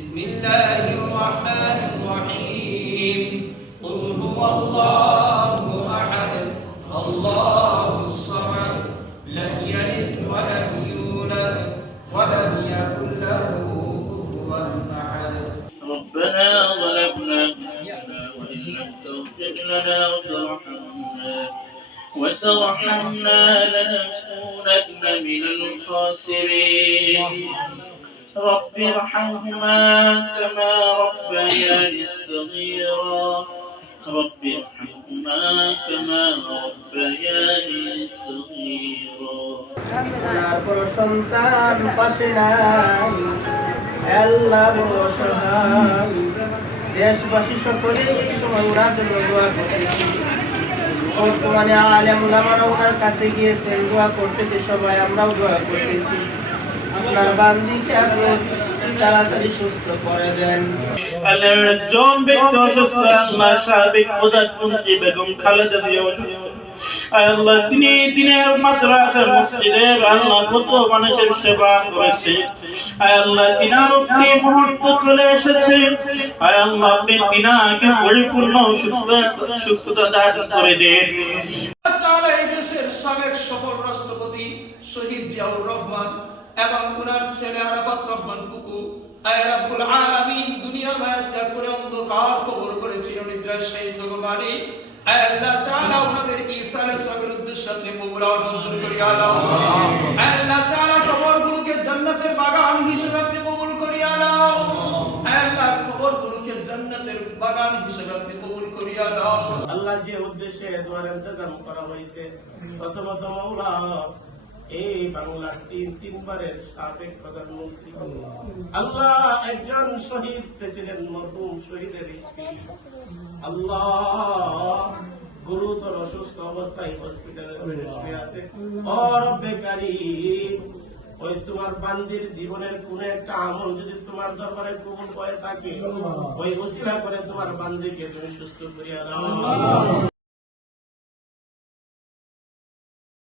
بسم الله الرحمن الرحيم. قل هو الله أحد الله الصمد لم يلد ولم يولد ولم يكن له كفوا أحد. ربنا ظلمنا أنفسنا وإن لم تغفر لنا وترحمنا وترحمنا لنكونن من الخاسرين. رب ارحمهما كما ربياني صغيرا رب ارحمهما كما ربياني صغيرا আপনার বড় সন্তান পাশে নাই আল্লাহ বড় অসহায় দেশবাসী সকলে এই সময় ওনার জন্য দোয়া করতেছি বর্তমানে আলেম উলামারা ওনার কাছে গিয়েছেন দোয়া করতেছে সবাই আমরাও দোয়া করতেছি আপনার বান্দিকে আপনি তাড়াতাড়ি সুস্থ করে দেন? আল্লাহর একজন ব্যক্তি অসুস্থ আল্লাহ সাবেক প্রধানমন্ত্রী বেগম খালেদা জিয়া অসুস্থ। আল্লাহ তিনি দিনের মাদ্রাসার মসজিদের আল্লাহ কত মানুষের সেবা করেছে। আল্লাহ তিনার মুহূর্ত চলে এসেছে। আয় আল্লাহ আপনি তিনাকে পরিপূর্ণ সুস্থ সুস্থতা দান করে দেন। তাআলা এই দেশের সাবেক সফল রাষ্ট্রপতি শহীদ জিয়াউর রহমান এবং ওনার ছেলে আরাফাত রহমান কুকু আয় রাব্বুল আলামিন দুনিয়ার মায়া ত্যাগ করে অন্ধকার কবর করেছিল নিদ্রায় শায়িত ভগবানী আল্লাহ তাআলা ওনাদের ঈসানের সবের উদ্দেশ্য আপনি আর মঞ্জুর করিয়া দাও আল্লাহ তাআলা কবরগুলোকে জান্নাতের বাগান হিসেবে আপনি কবুল করিয়া দাও আল্লাহ কবরগুলোকে জান্নাতের বাগান হিসেবে আপনি কবুল করিয়া দাও আল্লাহ যে উদ্দেশ্যে দোয়ার ইন্তজাম করা হয়েছে প্রথমত মৌলা এই বাংলার তিন তিনবারের সাবেক প্রধানমন্ত্রী আল্লাহ একজন শহীদ প্রেসিডেন্ট মরহুম শহীদের স্ত্রী। আল্লাহ গুরুতর অসুস্থ অবস্থায় হসপিটালে শুয়ে আছে। কারীম ওই তোমার বান্দির জীবনের কোন একটা আমল যদি তোমার দরবারে কবুল হয়ে থাকে ওই ওসিলা করে তোমার বান্দিকে তুমি সুস্থ করিয়া দাও।